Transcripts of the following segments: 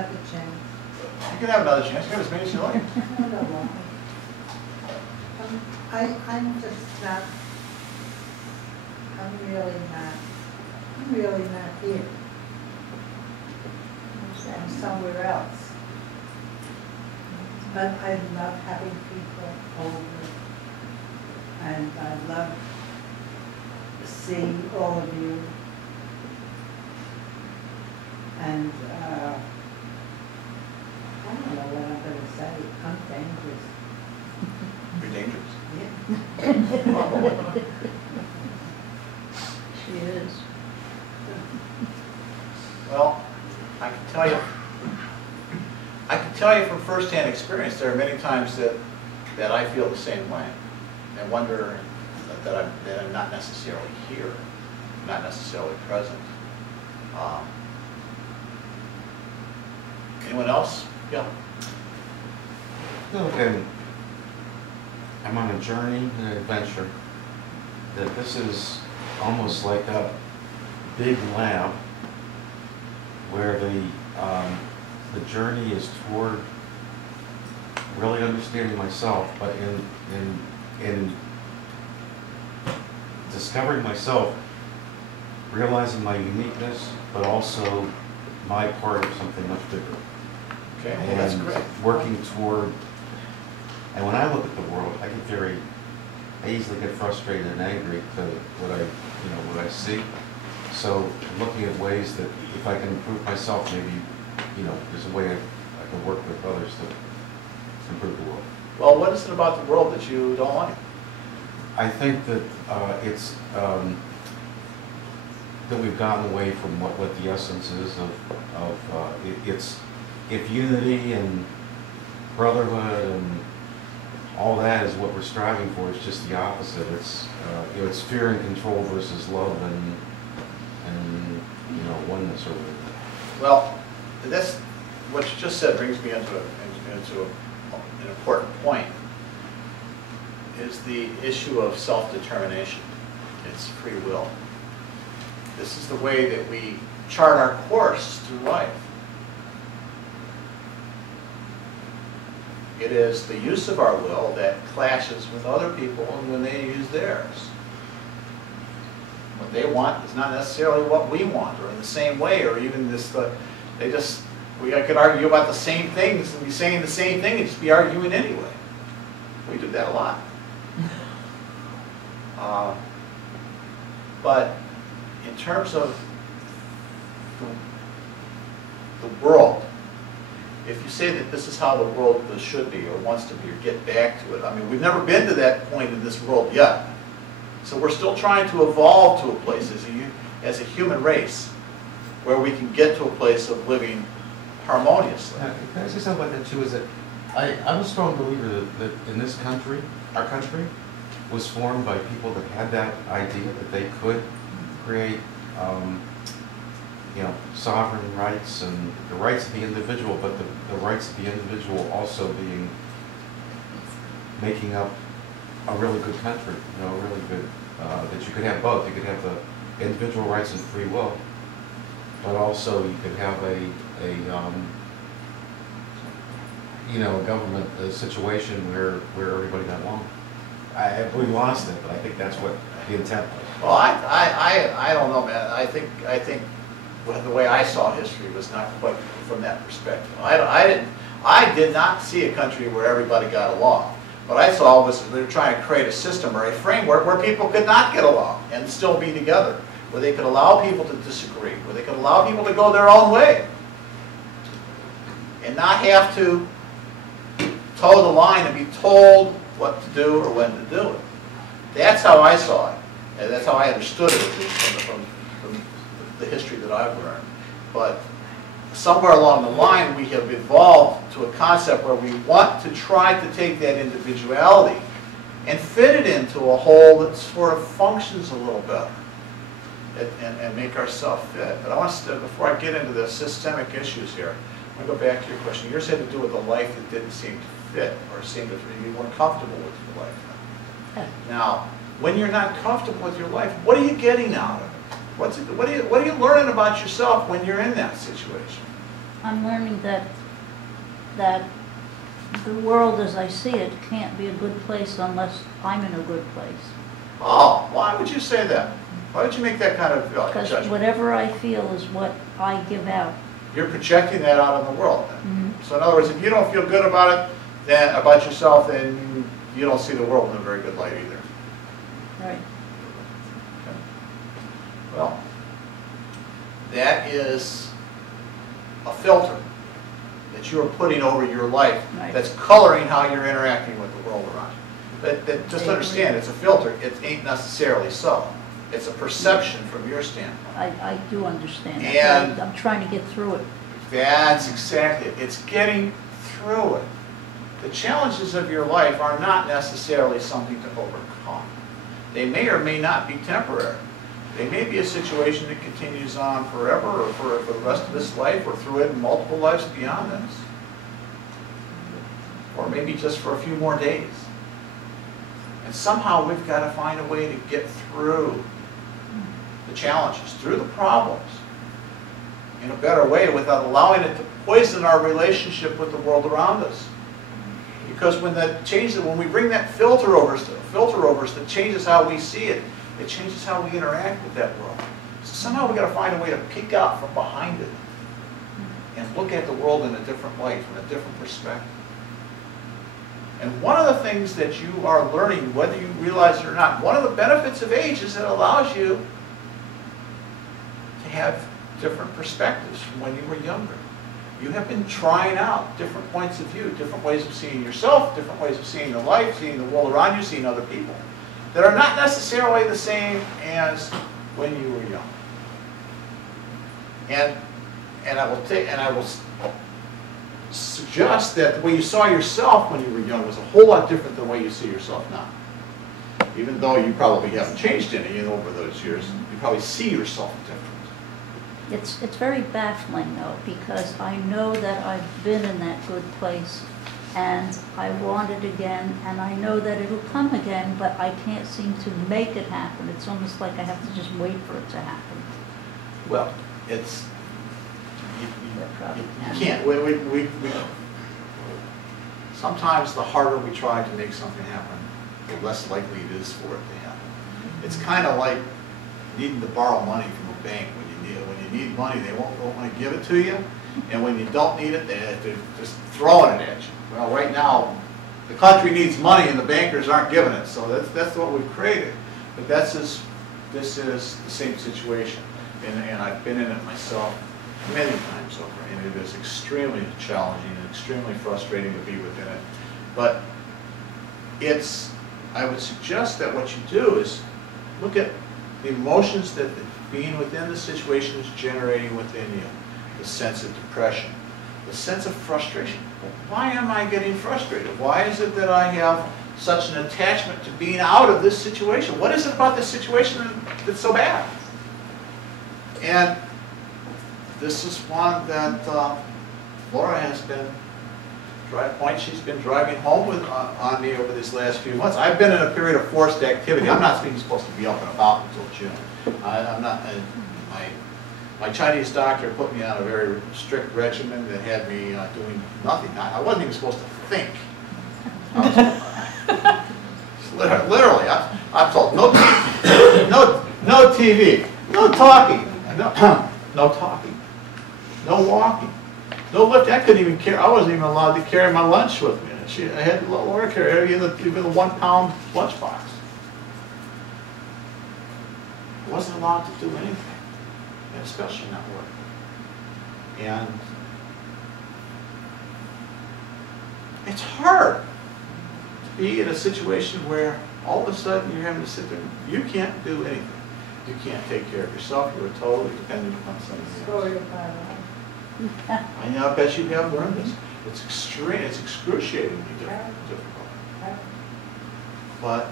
another chance. You can have another chance. You can have as many as you like. No, no, no. I'm just not, I'm really not here. I'm somewhere else. But I love having people over, and I love seeing all of you. And I don't know what I'm going to say. I'm dangerous. You're dangerous. Yeah. She is. Well, I can tell you from firsthand experience, there are many times that I feel the same way and wonder that I'm not necessarily here, not necessarily present. Anyone else? Yeah. Look, I'm on a journey, an adventure, that this is almost like a big lab where the journey is toward really understanding myself, but in discovering myself, realizing my uniqueness, but also my part of something much bigger. Okay, well, that's And great. working toward, and when I look at the world, I easily get frustrated and angry to what I see. So looking at ways that if I can improve myself, maybe, there's a way I can work with others to improve the world. Well, what is it about the world that you don't like? I think that it's that we've gotten away from what the essence is of it's if unity and brotherhood and all that is what we're striving for, it's just the opposite. It's it's fear and control versus love and oneness or whatever. Well, that's what you just said brings me into an important point. Is the issue of self-determination. It's free will. This is the way that we chart our course through life. It is the use of our will that clashes with other people and when they use theirs. What they want is not necessarily what we want, or in the same way, or even this. We could argue about the same things and be saying the same thing and just be arguing anyway. We do that a lot. But in terms of the world, if you say that this is how the world should be or wants to be or get back to it, I mean, we've never been to that point in this world yet. So we're still trying to evolve to a place as a human race where we can get to a place of living harmoniously. Can I say something about that too? Is that I'm a strong believer that in this country, our country, was formed by people that had that idea that they could create, sovereign rights and the rights of the individual, but the rights of the individual also making up a really good country, a really good, that you could have both. You could have the individual rights and free will, but also you could have a government situation where everybody got along. We lost it, but I think that's what the intent was. Well, I don't know, man. I think the way I saw history was not quite from that perspective. I did not see a country where everybody got along. What I saw was they were trying to create a system or a framework where people could not get along and still be together, where they could allow people to disagree, where they could allow people to go their own way, and not have to toe the line and be told what to do or when to do it. That's how I saw it, and that's how I understood it, at least from the history that I've learned. But somewhere along the line, we have evolved to a concept where we want to try to take that individuality and fit it into a whole that sort of functions a little better and make ourselves fit. But I want to, before I get into the systemic issues here, I want to go back to your question. Yours had to do with a life that didn't seem to fit, or seemed that you weren't comfortable with your life. Now, when you're not comfortable with your life, what are you getting out of it? What are you learning about yourself when you're in that situation? I'm learning that the world as I see it can't be a good place unless I'm in a good place. Oh, why would you say that? Why would you make that kind of Because judgment? whatever I feel is what I give out. You're projecting that out in the world. Then. Mhm. So in other words, if you don't feel good about it, then about yourself, then you don't see the world in a very good light either. Right. Okay. Well, that is a filter that you are putting over your life Right. that's coloring how you're interacting with the world around you. That just I understand, agree. it's a filter. It ain't necessarily so. It's a perception from your standpoint. I do understand that. And- but I'm trying to get through it. That's exactly it. It's getting through it. The challenges of your life are not necessarily something to overcome. They may or may not be temporary. They may be a situation that continues on forever or for the rest of this life or through it in multiple lives beyond this. Or maybe just for a few more days. And somehow we've got to find a way to get through the challenges, through the problems, in a better way without allowing it to poison our relationship with the world around us. Because when we bring that filter over us that changes how we see it, it changes how we interact with that world. So somehow we've got to find a way to peek out from behind it and look at the world in a different light, from a different perspective. And one of the things that you are learning, whether you realize it or not, one of the benefits of age is it allows you to have different perspectives from when you were younger. You have been trying out different points of view, different ways of seeing yourself, different ways of seeing the life, seeing the world around you, seeing other people, that are not necessarily the same as when you were young. And I will suggest that the way you saw yourself when you were young was a whole lot different than the way you see yourself now. Even though you probably haven't changed any over those years, you probably see yourself different. It's very baffling though, because I know that I've been in that good place and I want it again, and I know that it'll come again, but I can't seem to make it happen. It's almost like I have to just wait for it to happen. Well, it's you Probably can't. We sometimes the harder we try to make something happen, the less likely it is for it to happen. It's kind of like needing to borrow money from a bank. When you need money, they won't want to give it to you, and when you don't need it, they're just throwing it at you. Well, right now, the country needs money, and the bankers aren't giving it, so that's what we've created. But this is the same situation, and I've been in it myself many times over, and it is extremely challenging and extremely frustrating to be within it. But I would suggest that what you do is look at the emotions that being within the situation is generating within you. The sense of depression, the sense of frustration. Why am I getting frustrated? Why is it that I have such an attachment to being out of this situation? What is it about this situation that's so bad? And this is one that Laura has been she's been driving home on me over these last few months. I've been in a period of forced activity. I'm not even supposed to be up and about until June. I'm not. My Chinese doctor put me on a very strict regimen that had me doing nothing. I wasn't even supposed to think. Literally, I'm told no TV, no talking, no talking, no walking. No lift. I couldn't even carry. I wasn't even allowed to carry my lunch with me. I had Laura carry even the 1 pound lunchbox. I wasn't allowed to do anything, and especially not work. And it's hard to be in a situation where all of a sudden you're having to sit there. You can't do anything. You can't take care of yourself. You're totally dependent upon somebody else. Story of my life. I know, I bet you have learned this. It's extreme, it's excruciatingly difficult. But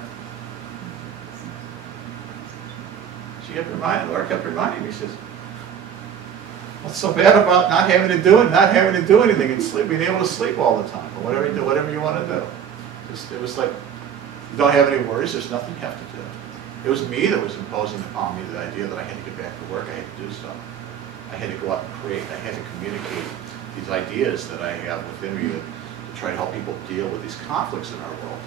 Laura kept reminding me, she says, what's so bad about not having to do anything and sleep, being able to sleep all the time, or whatever you want to do. It was like, you don't have any worries, there's nothing you have to do. It was me that was imposing upon me the idea that I had to get back to work, I had to do stuff. I had to go out and create, I had to communicate these ideas that I have within me to try to help people deal with these conflicts in our world.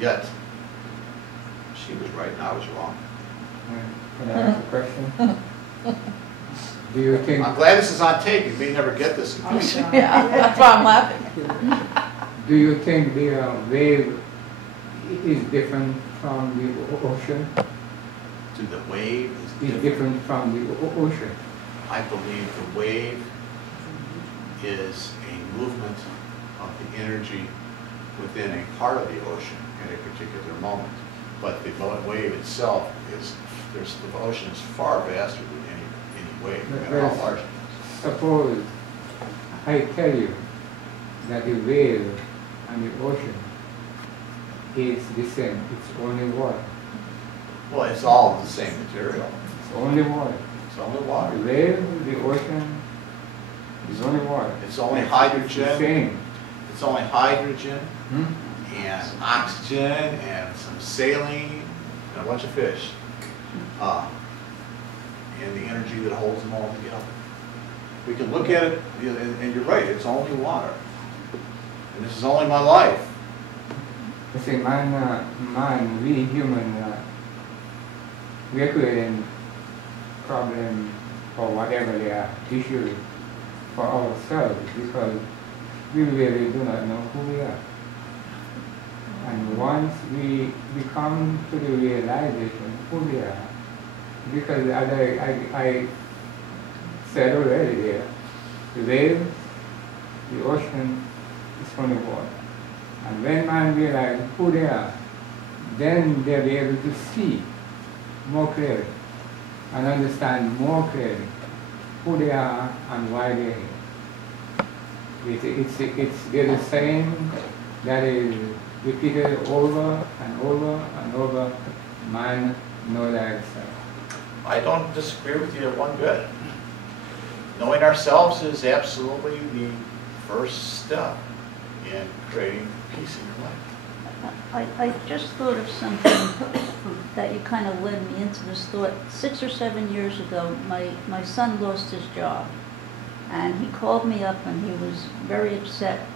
Yet, she was right and I was wrong. Can I ask a question? Do you think I'm glad this is on tape. You may never get this. I'm sorry. Yeah, that's why I'm laughing. do you think the wave is different from the ocean? To the wave Is different from the ocean? I believe the wave is a movement of the energy within a part of the ocean at a particular moment. But the wave itself is, the ocean is far vaster than any wave, no matter how large it is. Suppose I tell you that the wave and the ocean is the same. It's only water. Well, it's all the same material. It's only water. It's only The water. wave, the ocean is only water. It's only It's the hydrogen. same. It's only hydrogen Hmm? and oxygen and some saline and a bunch of fish. And the energy that holds them all together. We can look at it, and you're right, it's only water. And this is only my life. You see, we human, we are creating problems or whatever they are, issues for ourselves because we really do not know who we are. And once we come to the realization who we are, because as I said already there, the waves, the ocean is only water. And when man realizes who they are, then they'll be able to see more clearly and understand more clearly who they are and why they're here. They're the same that is repeated over and over and over. Man knows that itself. I don't disagree with you one bit. Knowing ourselves is absolutely the first step in creating peace in your life. I just thought of something that you kind of led me into this thought. 6 or 7 years ago, my son lost his job. And he called me up and he was very upset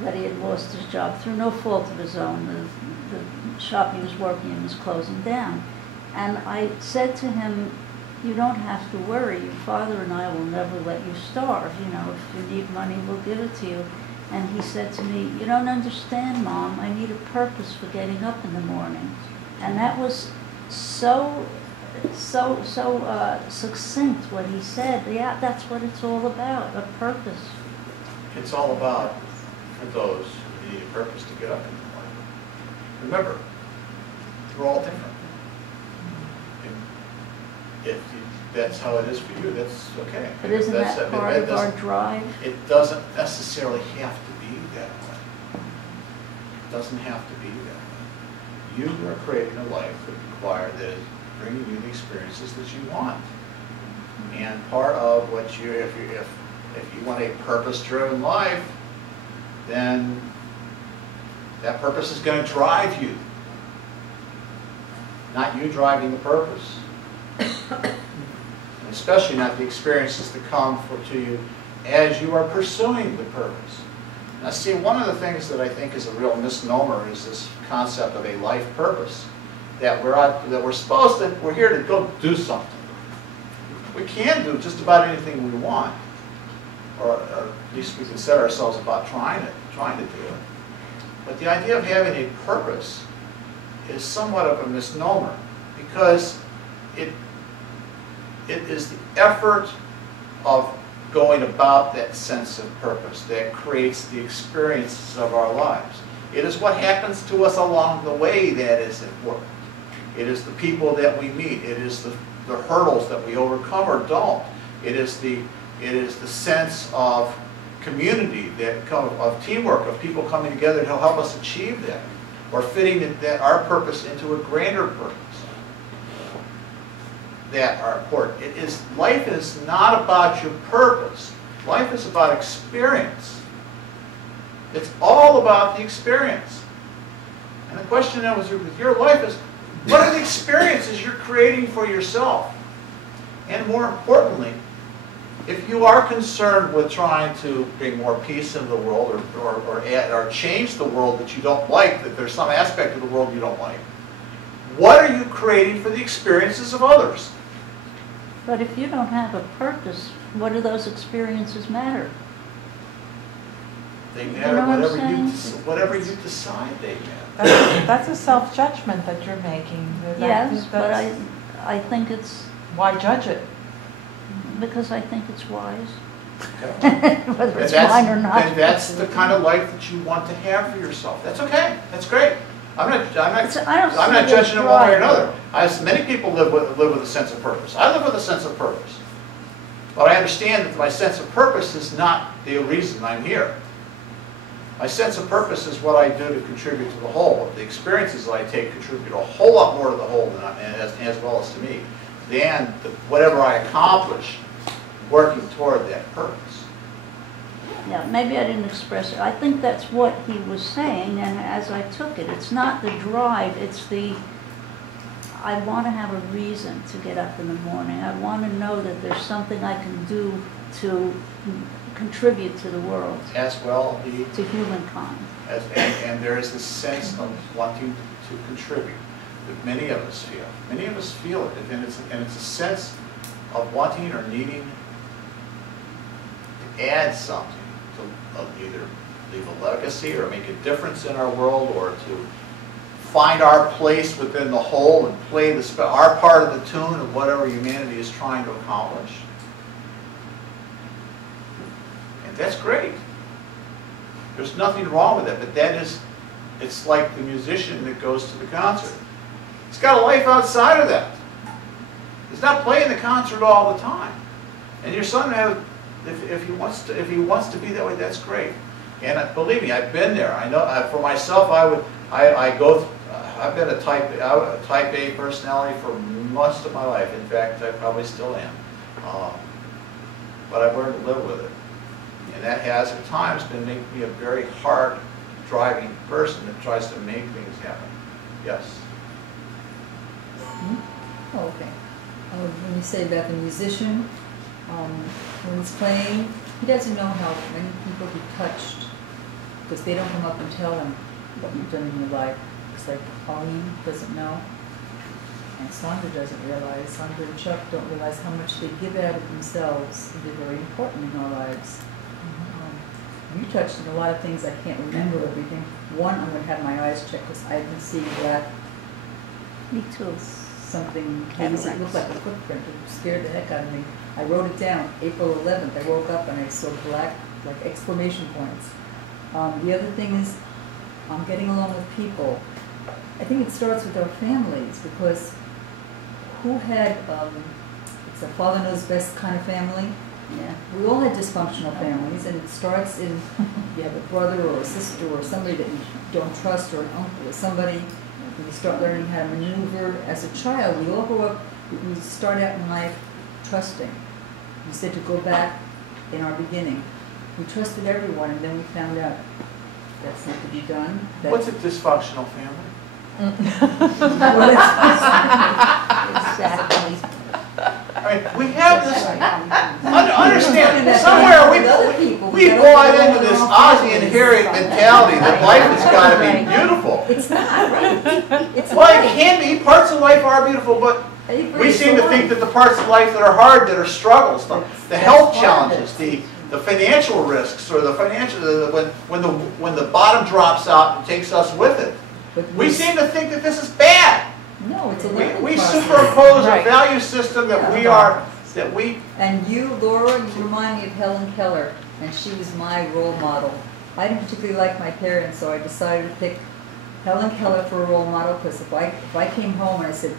that he had lost his job through no fault of his own. The shop he was working in was closing down. And I said to him, you don't have to worry. Your father and I will never let you starve. You know, if you need money, we'll give it to you. And he said to me, you don't understand, Mom. I need a purpose for getting up in the morning. And that was so succinct what he said. Yeah, that's what it's all about, a purpose. It's all about, for those who need a purpose to get up in the morning. Remember, we're all different. If that's how it is for you, that's okay. But isn't that part of our drive? It doesn't necessarily have to be that way. It doesn't have to be that way. You are creating a life that is bringing you the experiences that you want. And part of what if you want a purpose-driven life, then that purpose is going to drive you. Not you driving the purpose. And especially not the experiences that come to you as you are pursuing the purpose. Now see, one of the things that I think is a real misnomer is this concept of a life purpose. That we're here to go do something. We can do just about anything we want. Or at least we can set ourselves about trying to do it. But the idea of having a purpose is somewhat of a misnomer because it is the effort of going about that sense of purpose that creates the experiences of our lives. It is what happens to us along the way that is important. It is the people that we meet. It is the hurdles that we overcome or don't. It is the sense of community, of teamwork, of people coming together to help us achieve that, or fitting our purpose into a grander purpose that are important. Life is not about your purpose. Life is about experience. It's all about the experience. And the question now with your life is, what are the experiences you're creating for yourself? And more importantly, if you are concerned with trying to bring more peace into the world or change the world that you don't like, that there's some aspect of the world you don't like, what are you creating for the experiences of others? But if you don't have a purpose, what do those experiences matter? They You matter know what I'm whatever you decide they matter. That's a self-judgment that you're making. Yes, but That's- I think it's, Why judge it? because I think it's wise, Okay. whether it's And mine or not. And that's the kind of life that you want to have for yourself. That's okay. That's great. I'm not I don't I'm not see judging the it one way or drive. another. Many people live with a sense of purpose. I live with a sense of purpose. But I understand that my sense of purpose is not the reason I'm here. My sense of purpose is what I do to contribute to the whole. The experiences that I take contribute a whole lot more to the whole than as well as to me, than whatever I accomplish working toward that purpose. Yeah, maybe I didn't express it. I think that's what he was saying, and as I took it, it's not the drive, it's the, I want to have a reason to get up in the morning. I want to know that there's something I can do to contribute to the world, As well, to humankind. and there is this sense of wanting to contribute that many of us feel. Many of us feel it, and it's a sense of wanting or needing to add something, to either leave a legacy or make a difference in our world, or to find our place within the whole and play our part of the tune of whatever humanity is trying to accomplish. And that's great. There's nothing wrong with it, but it's like the musician that goes to the concert. He's got a life outside of that. He's not playing the concert all the time. And your son if he wants to be that way, that's great. And believe me, I've been there. I know for myself, I've been a type A personality for most of my life. In fact, I probably still am. But I've learned to live with it. And that has at times been making me a very hard driving person that tries to make things happen. Yes. Oh, okay. When you say about the musician, when he's playing, he doesn't know how many people he touched because they don't come up and tell him what you've done in your life. It's like Pauline doesn't know, and Sandra doesn't realize. Sandra and Chuck don't realize how much they give out of themselves. They're very important in our lives. You touched on a lot of things. I can't remember everything. One, I'm going to have my eyes checked because I've been seeing black. Me too. Something hazy. It looked like a footprint. It scared the heck out of me. I wrote it down. April 11th. I woke up and I saw black, like exclamation points. The other thing is, I'm getting along with people. I think it starts with our families because who had, it's a father knows best kind of family. Yeah. We all had dysfunctional families, and it starts in you have a brother or a sister or somebody that you don't trust, or an uncle or somebody. When you start learning how to maneuver as a child, we all grow up, we start out in life trusting. You said to go back in our beginning. We trusted everyone, and then we found out that's not to be done. What's a dysfunctional family? Exactly. I mean, we have this. Understand, somewhere we bought into this Ozzy and Harriet mentality that life has got to be beautiful. It's not, right? It's Well, it can be. Parts of life are beautiful, but we seem to think that the parts of life that are hard, that are struggles, the health challenges, the financial risks, or the financial when the bottom drops out and takes us with it, we seem to think that this is bad. No, it's a learning We process. superimpose Right. a value system that And you, Laura, you remind me of Helen Keller, and she was my role model. I didn't particularly like my parents, so I decided to pick Helen Keller for a role model, because if I came home and I said,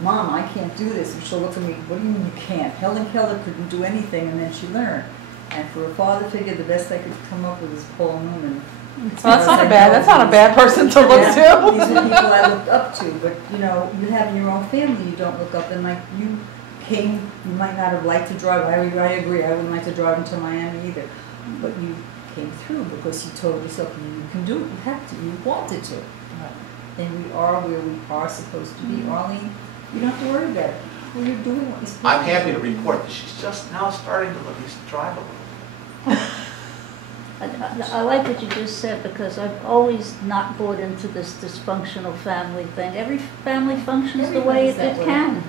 Mom, I can't do this, and she'll look at me, what do you mean you can't? Helen Keller couldn't do anything, and then she learned. And for a father figure, the best I could come up with is Paul Newman. Well, that's not a bad person to look Yeah, to. these are people I looked up to, but you know, you have in your own family you don't look up, and like you might not have liked to drive. I agree, I wouldn't like to drive into Miami either, but you came through because you told yourself you can do it, you have to, you wanted to. And we are where we are supposed to be. Arlene, you don't have to worry about it. Well, you're doing what you're supposed I'm happy to report that she's just now starting to at least drive a little bit. I like what you just said, because I've always not bought into this dysfunctional family thing. Every family functions the way Everybody's that it way. can.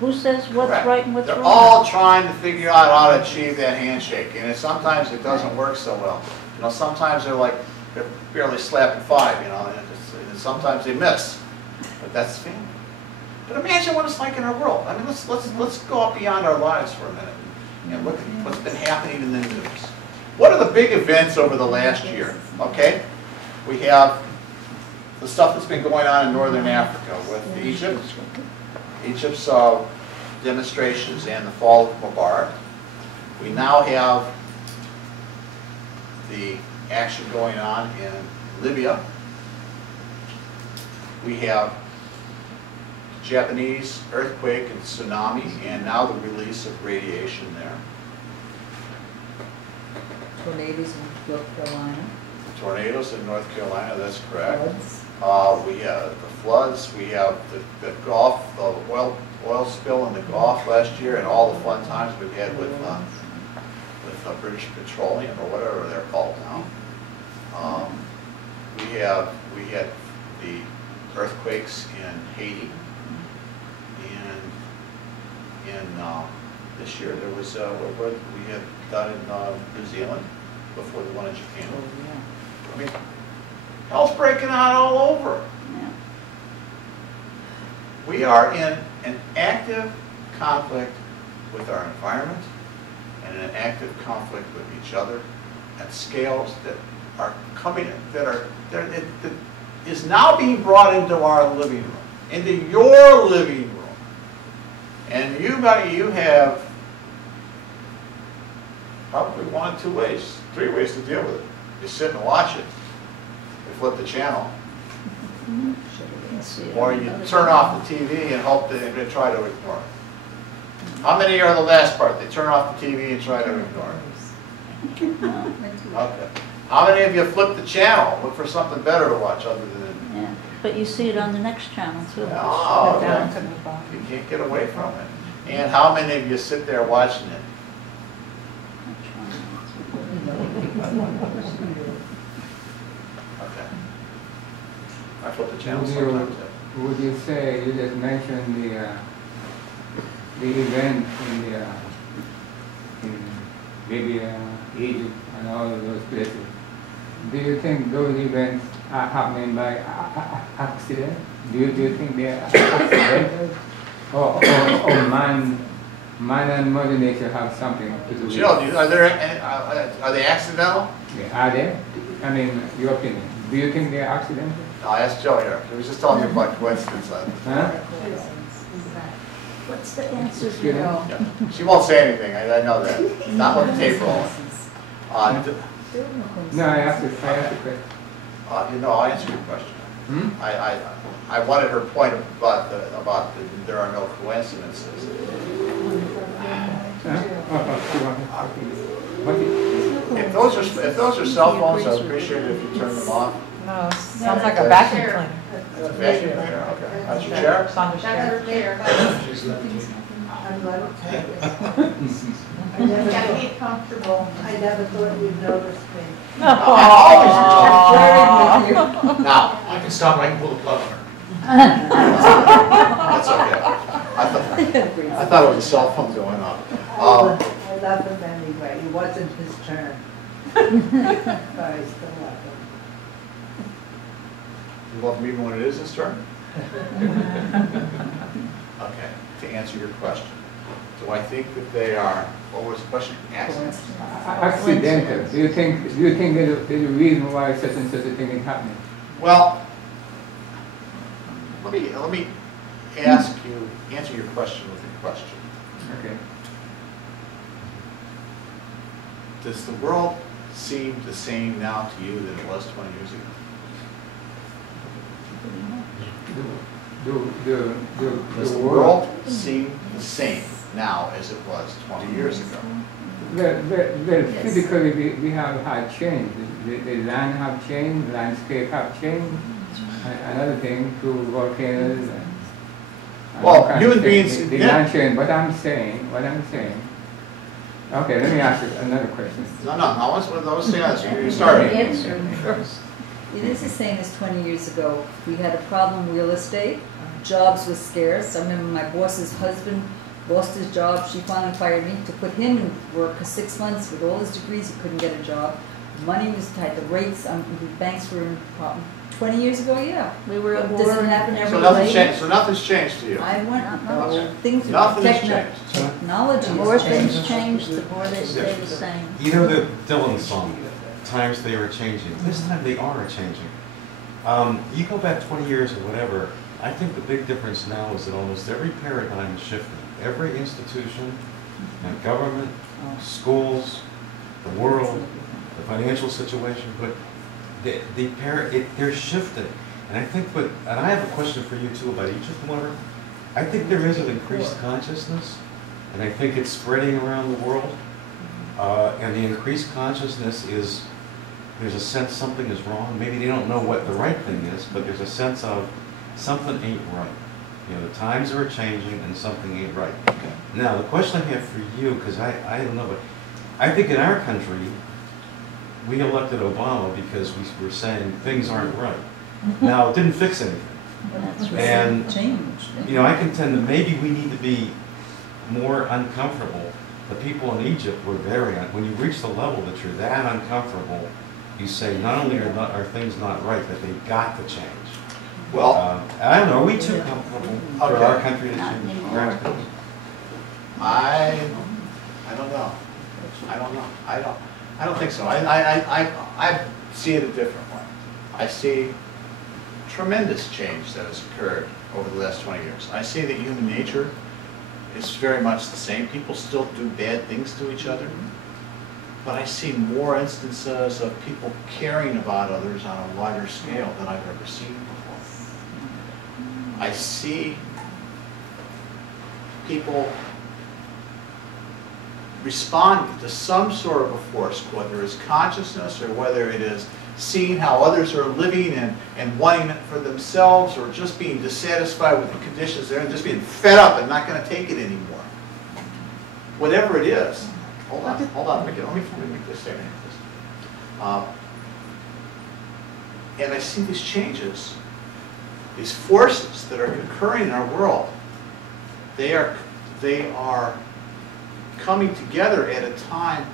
Who says what's Correct. right and what's They're wrong? all trying to figure out how to achieve that handshake, and sometimes it doesn't work so well. You know, sometimes they're barely slapping five, you know, and sometimes they miss. But that's family. But imagine what it's like in our world. I mean, let's go up beyond our lives for a minute and look at what's been happening in the news. What are the big events over the last year? Okay, we have the stuff that's been going on in northern Africa with Egypt's demonstrations and the fall of Mubarak. We now have the action going on in Libya. We have Japanese earthquake and tsunami, and now the release of radiation there. Tornadoes in North Carolina. Tornadoes in North Carolina, that's correct. Floods. We have the floods, we have the Gulf, the oil spill in the Gulf last year, and all the fun times we've had with British Petroleum, or whatever they're called now. We had the earthquakes in Haiti, and this year there was what we had done in New Zealand before the one in Japan. Oh, yeah. I mean, hell's breaking out all over. Yeah. We are in an active conflict with our environment and an active conflict with each other at scales that are coming, that is now being brought into our living room, into your living room. And you have probably one, two ways, three ways to deal with it. You sit and watch it, you flip the channel, Let's see, or you another turn one. off the TV and hope that they try to ignore it. How many are the last part? They turn off the TV and try to ignore it. No. Okay. How many of you flip the channel, look for something better to watch other than? Yeah, but you see it on the next channel too. Oh, Down okay. to the bottom. You can't get away from it. And how many of you sit there watching it? Okay. I flip the channel sometimes. Yeah. Would you say, you just mentioned the event in Libya, Egypt, and all of those places. Do you think those events are happening by accident? Do you think they are accidental? Or man and Mother Nature have something to do with it? Jill, are they accidental? Are they? I mean, your opinion. Do you think they are accidental? I'll ask Jill here. He was just telling me about coincidence. Huh? What's the answer Excuse me? here? Yeah. She won't say anything, I know that. Not with the tape rolling. No, I asked a question. I'll answer your question. Hmm? I wanted her point about there are no coincidences. Huh? If those are cell phones, I would appreciate it if you turn them off. No, sounds like a vacuum cleaner. It's a vacuum cleaner, okay. That's your chair? It's on the chair. I'm glad to tell you. I never thought, get comfortable. I never thought you'd notice me. Now, I can stop and I can pull the plug on her. that's okay. I thought it was a cell phone going off. I love him anyway. It wasn't his turn. But I still love him. You love me when it is his turn? Okay, to answer your question, do I think that they are, what was the question? Accidents? Accidental. Do you think there's a reason why such and such a thing is happening? Well, let me answer your question with a question. Okay. Does the world seem the same now to you than it was 20 years ago? Does the world seem the same now as it was 20 years ago? Well, physically we have had change. The land have changed, landscape have changed. Another thing, through volcanoes Well, I'm human trying to say beings- The yeah. answer, what I'm saying. Okay, let me ask you another question. No, I was saying this, you The started. answer first. It is the same as 20 years ago. We had a problem real estate, jobs was scarce. I remember my boss's husband lost his job. She finally fired me to put him in work for 6 months. With all his degrees, he couldn't get a job. Money was tight, the rates, the banks were in problem. 20 years ago, yeah. We were at Does war. it happen every So nothing's day? changed, so nothing's changed to you? I want, Nothing. things are Nothing has changed. technology The has more changed. things change, the more they stay the same. You know the Dylan song, times they are changing. This time they are changing. You go back 20 years or whatever, I think the big difference now is that almost every paradigm is shifting. Every institution, government, schools, the world, the financial situation, but they're shifting. And I think, and I have a question for you too about Egypt, Moira. I think there is an increased consciousness, and I think it's spreading around the world. And the increased consciousness is, there's a sense something is wrong. Maybe they don't know what the right thing is, but there's a sense of something ain't right. You know, the times are changing and something ain't right. Okay. Now, the question I have for you, because I don't know, but I think in our country, we elected Obama because we were saying things aren't right. Now, it didn't fix anything. That's right. And, Changed. you know, I contend that maybe we need to be more uncomfortable. The people in Egypt were when you reach the level that you're that uncomfortable, you say not only are things not right, but they've got to change. Well, I don't know, are we too comfortable for Okay. our country to Not change? anymore. I don't know. I don't think so. I see it a different way. I see tremendous change that has occurred over the last 20 years. I see that human nature is very much the same. People still do bad things to each other. But I see more instances of people caring about others on a wider scale than I've ever seen before. I see people responding to some sort of a force, whether it's consciousness or whether it is seeing how others are living and wanting it for themselves, or just being dissatisfied with the conditions they're in, just being fed up and not going to take it anymore. Whatever it is. Hold on. Let me make this statement. And I see these changes, these forces that are occurring in our world. They are coming together at a time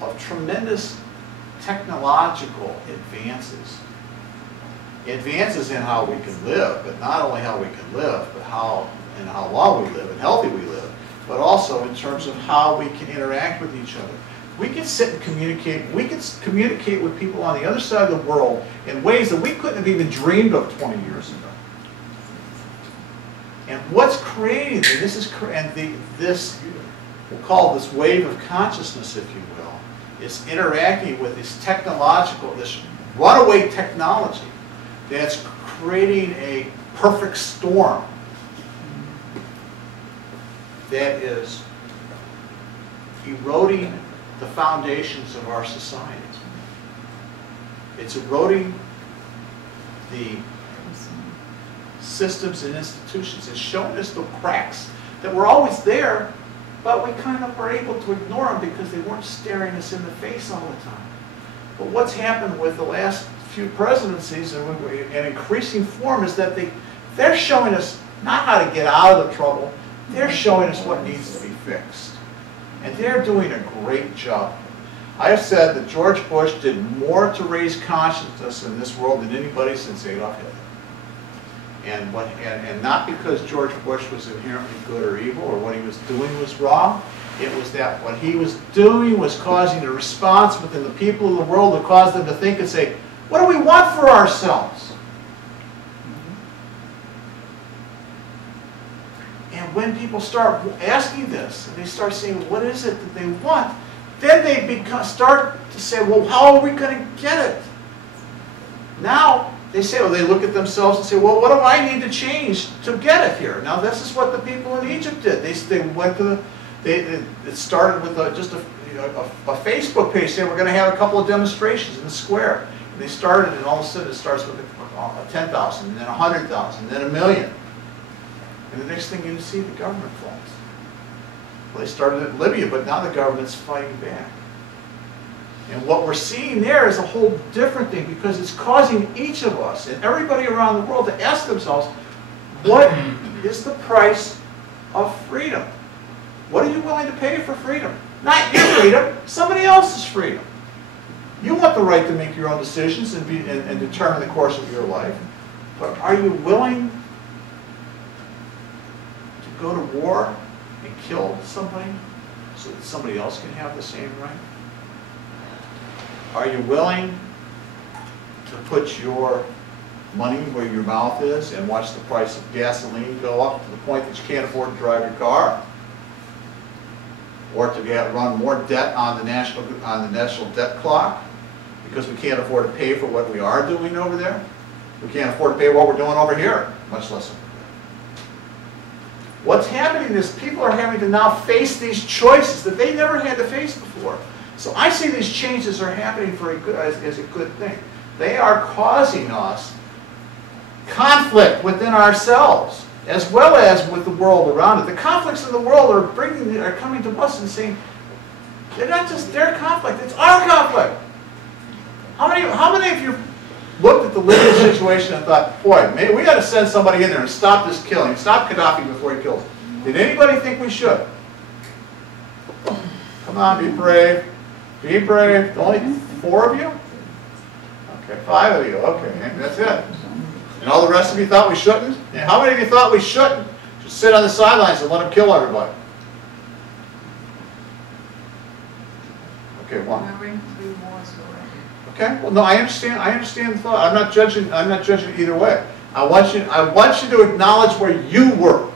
of tremendous technological advances. Advances in how we can live, but not only how we can live, but how long we live and healthy we live, but also in terms of how we can interact with each other. We can sit and communicate. We can communicate with people on the other side of the world in ways that we couldn't have even dreamed of 20 years ago. And what's creating this we'll call this wave of consciousness, if you will, is interacting with this runaway technology that's creating a perfect storm that is eroding the foundations of our society. It's eroding the systems and institutions. It's showing us the cracks that were always there, but we kind of were able to ignore them because they weren't staring us in the face all the time. But what's happened with the last few presidencies and increasing form is that they're showing us not how to get out of the trouble, they're showing us what needs to be fixed. And they're doing a great job. I have said that George Bush did more to raise consciousness in this world than anybody since Adolf Hitler. And not because George Bush was inherently good or evil or what he was doing was wrong. It was that what he was doing was causing a response within the people of the world that caused them to think and say, what do we want for ourselves? And when people start asking this, and they start saying, what is it that they want? Then they start to say, well, how are we going to get it? Now, they say, well, they look at themselves and say, well, what do I need to change to get it here? Now, this is what the people in Egypt did. They went to it started with just a Facebook page saying, we're going to have a couple of demonstrations in the square. And they started, and all of a sudden it starts with 10,000, and then 100,000, and then 1 million. And the next thing you see, the government falls. Well, they started in Libya, but now the government's fighting back. And what we're seeing there is a whole different thing, because it's causing each of us and everybody around the world to ask themselves, what is the price of freedom? What are you willing to pay for freedom? Not your freedom, somebody else's freedom. You want the right to make your own decisions and determine the course of your life, but are you willing to go to war and kill somebody so that somebody else can have the same right? Are you willing to put your money where your mouth is and watch the price of gasoline go up to the point that you can't afford to drive your car? Or to run more debt on the national debt clock because we can't afford to pay for what we are doing over there? We can't afford to pay what we're doing over here, much less over there. What's happening is people are having to now face these choices that they never had to face before. So I see these changes are happening as a good thing. They are causing us conflict within ourselves, as well as with the world around it. The conflicts in the world are coming to us and saying, they're not just their conflict, it's our conflict. How many of you looked at the Libya situation and thought, boy, maybe we got to send somebody in there and stop this killing, stop Gaddafi before he kills? Did anybody think we should? Come on, be brave. Be brave. Only 4 of you? Okay, 5 of you. Okay, that's it. And all the rest of you thought we shouldn't? And how many of you thought we shouldn't? Just sit on the sidelines and let them kill everybody. Okay, one. We're in 3 wars already. Okay. Well, no, I understand the thought. I'm not judging either way. I want you to acknowledge where you were.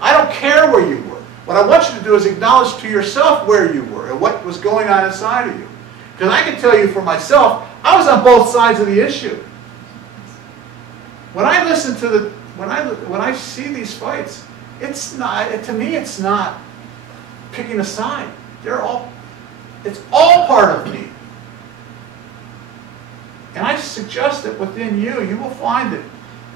I don't care where you were. What I want you to do is acknowledge to yourself where you were and what was going on inside of you. Because I can tell you for myself, I was on both sides of the issue. When I listen to when I see these fights, it's not, to me, it's not picking a side. It's all part of me. And I suggest that within you, you will find that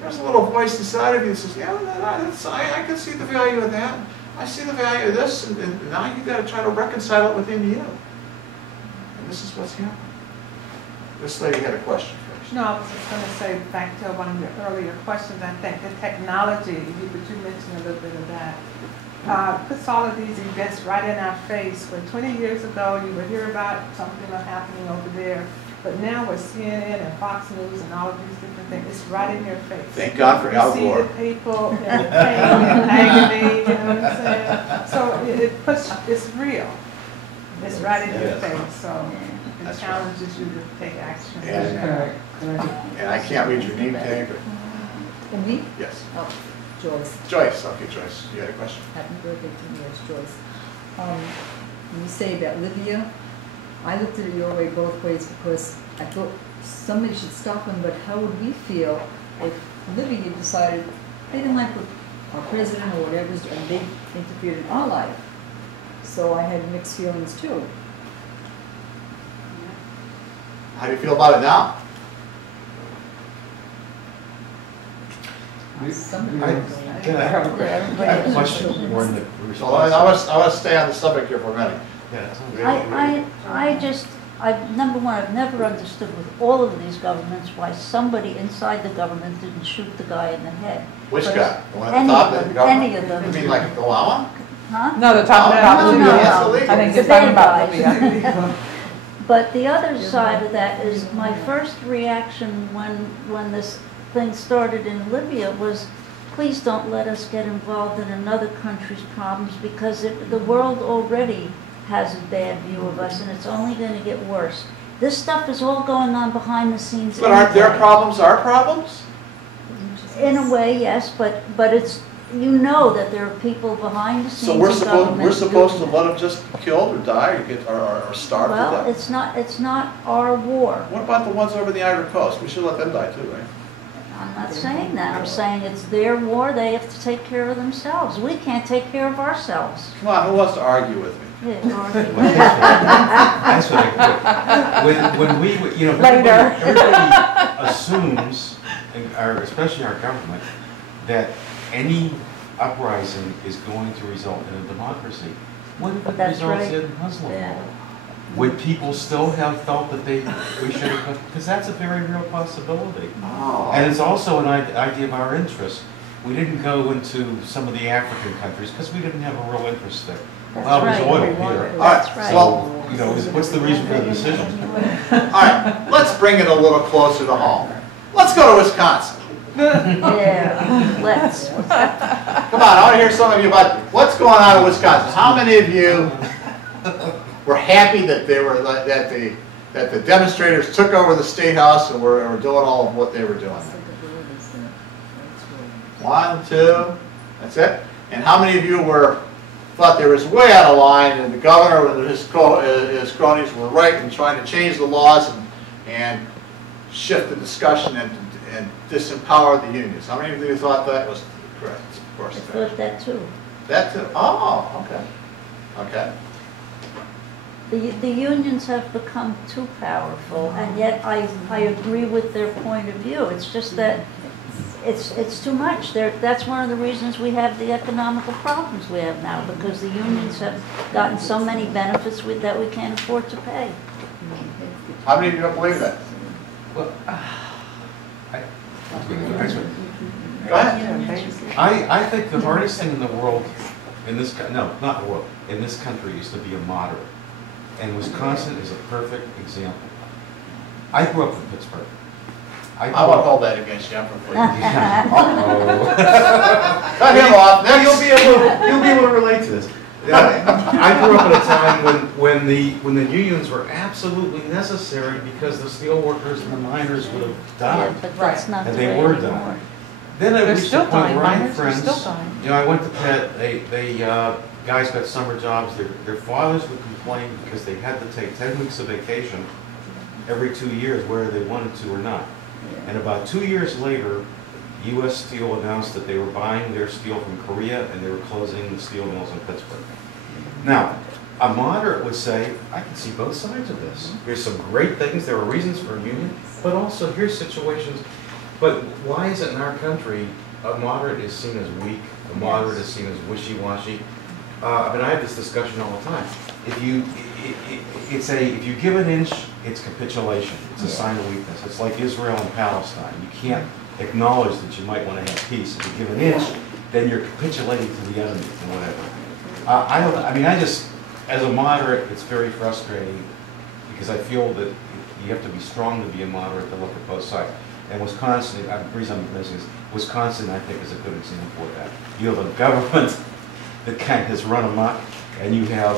there's a little voice inside of you that says, yeah, I can see the value of that. I see the value of this, and now you've got to try to reconcile it within you. And this is what's happening. This lady had a question first. No, I was just going to say, back to one of your earlier questions, I think the technology, but you mentioned a little bit of that, puts all of these events right in our face. Where 20 years ago, you would hear about something happening over there, but now with CNN and Fox News and all of these different things, it's right in your face. Thank God for Al Gore. You see the people in pain and agony, you know what I'm saying? So it's real. It's right in your face, so it That's challenges you to take action. And I can't read your name tag. And me? Yes. Oh, Joyce. Joyce. Okay, Joyce. You had a question? Happy birthday to me, it's Joyce. When you say about Libya, I looked at it your way both ways because I thought somebody should stop them, but how would we feel if Libya decided they didn't like what our president or whatever was doing, and they interfered in our life? So I had mixed feelings too. How do you feel about it now? I have a question more in the So I want to stay on the subject here for a minute. Number one, I've never understood with all of these governments why somebody inside the government didn't shoot the guy in the head. Which But guy? The one at the top of the government? Any of them. You mean like the Obama? Huh? No, they're talking about No, Libya. no, no. I think The they're talking bad about guys. Libya. But the other side of that is my first reaction when this thing started in Libya was, please don't let us get involved in another country's problems, because the world already has a bad view of us, and it's only going to get worse. This stuff is all going on behind the scenes. But aren't their anyway. problems our problems? In a way, yes, but it's, you know, that there are people behind the scenes. So we're supposed to let them just be killed or die or starve to Well, death? it's not our war. What about the ones over the Ivory Coast? We should let them die too, right? I'm not saying that. I'm saying it's their war. They have to take care of themselves. We can't take care of ourselves. Come on, who wants to argue with me? That's what I put. When we, everybody assumes, especially our government, that any uprising is going to result in a democracy? What if But it that's results right. in Muslim Yeah. law? Would people still have felt that we should have, because that's a very real possibility. Oh. And it's also an idea of our interest. We didn't go into some of the African countries because we didn't have a real interest there. That's Well, there's right. oil We want here. it. All right, That's right. so- You know, what's the reason for the decision? All right, let's bring it a little closer to home. Let's go to Wisconsin. Yeah, let's. Come on, I want to hear some of you about what's going on in Wisconsin. How many of you were happy that that the demonstrators took over the State House and were doing all of what they were doing? 1, 2, that's it. And how many of you thought they was way out of line, and the governor and his cronies were right in trying to change the laws and shift the discussion and disempower the unions? How many of you thought that was correct? Of course. I thought that too. That too. Oh, okay. Okay. The unions have become too powerful, and yet I agree with their point of view. It's just that it's too much. That's one of the reasons we have the economical problems we have now, because the unions have gotten so many benefits that we can't afford to pay. How many of you don't believe that? Well, Go ahead. I think the hardest thing in the world, in this not the world, in this country is to be a moderate. And Wisconsin is a perfect example. I grew up in Pittsburgh. I want to hold that against you. I'm from Cleveland. Uh-oh. Cut him off. Next. You'll be able to relate to this. I grew up at a time when the unions were absolutely necessary because the steel workers and the miners would have Yeah, died. but that's not the And way they were anymore. dying. Then I They're reached still a point dying, where I had miners are friends. still dying. You know, I went to Pitt. They guys got summer jobs. Their fathers would complain because they had to take 10 weeks of vacation every 2 years, whether they wanted to or not. And about 2 years later, U.S. Steel announced that they were buying their steel from Korea and they were closing the steel mills in Pittsburgh. Now, a moderate would say, I can see both sides of this. There's some great things, there are reasons for a union, but also here's situations. But why is it in our country a moderate is seen as weak, a moderate is seen as wishy-washy? I mean, I have this discussion all the time. If you give an inch, it's capitulation. It's a sign of weakness. It's like Israel and Palestine. You can't acknowledge that you might want to have peace. If you give an inch, then you're capitulating to the enemy and whatever. As a moderate, it's very frustrating because I feel that you have to be strong to be a moderate to look at both sides. And Wisconsin, the reason I'm mentioning this, Wisconsin, I think, is a good example of that. You have a government that kind of has run amok, and you have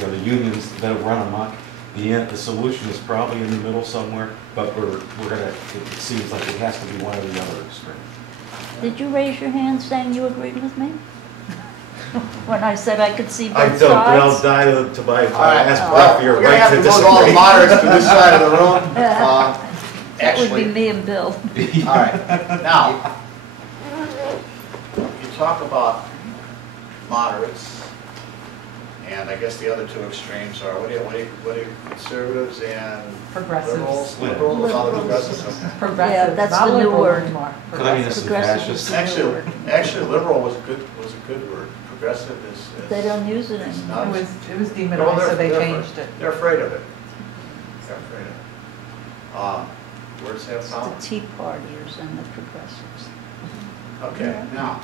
the unions that have run amok. The solution is probably in the middle somewhere, but it seems like it has to be one or the other extreme. Did you raise your hand saying you agreed with me? When I said I could see both I don't, but I'll sides? die to my All right. ask Well, for your we're going to right have to to move all the disagree. moderates to this side of the room. That would be Actually, me and Bill. all right. Now, you talk about moderates, and I guess the other two extremes are, what do you conservatives and Progressives. liberals, all the progressives. Okay. Progressive. Yeah, that's not the new liberal word. anymore. Communists and Progressive fascists. is the new word. Actually, liberal was a good word. Progressive is. They don't use it it's anymore. not- It was No, demonized, so they they're changed afraid. it. They're afraid of it. They're afraid of it. Where does that It's the sound? Tea Partiers and the progressives. Okay, now.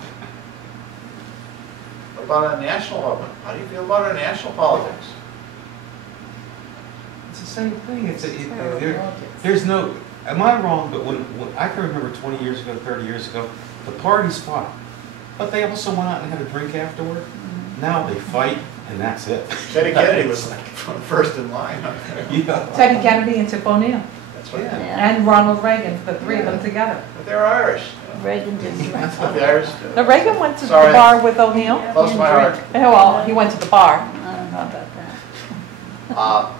What about a national level? How do you feel about our national politics? It's the same thing. There's no, am I wrong, but when I can remember 20 years ago, 30 years ago, the parties fought. But they also went out and had a drink afterward. Now they fight, and that's it. Teddy Kennedy was like first in line. Yeah. Teddy Kennedy and Tip O'Neill, That's what. Yeah. Yeah. and Ronald Reagan, the three of them together. But they're Irish. Reagan didn't drink. That's what the Irish do. Now Reagan went to the Sorry. bar with O'Neill. Close to my heart. Oh, well, he went to the bar. I don't know about that.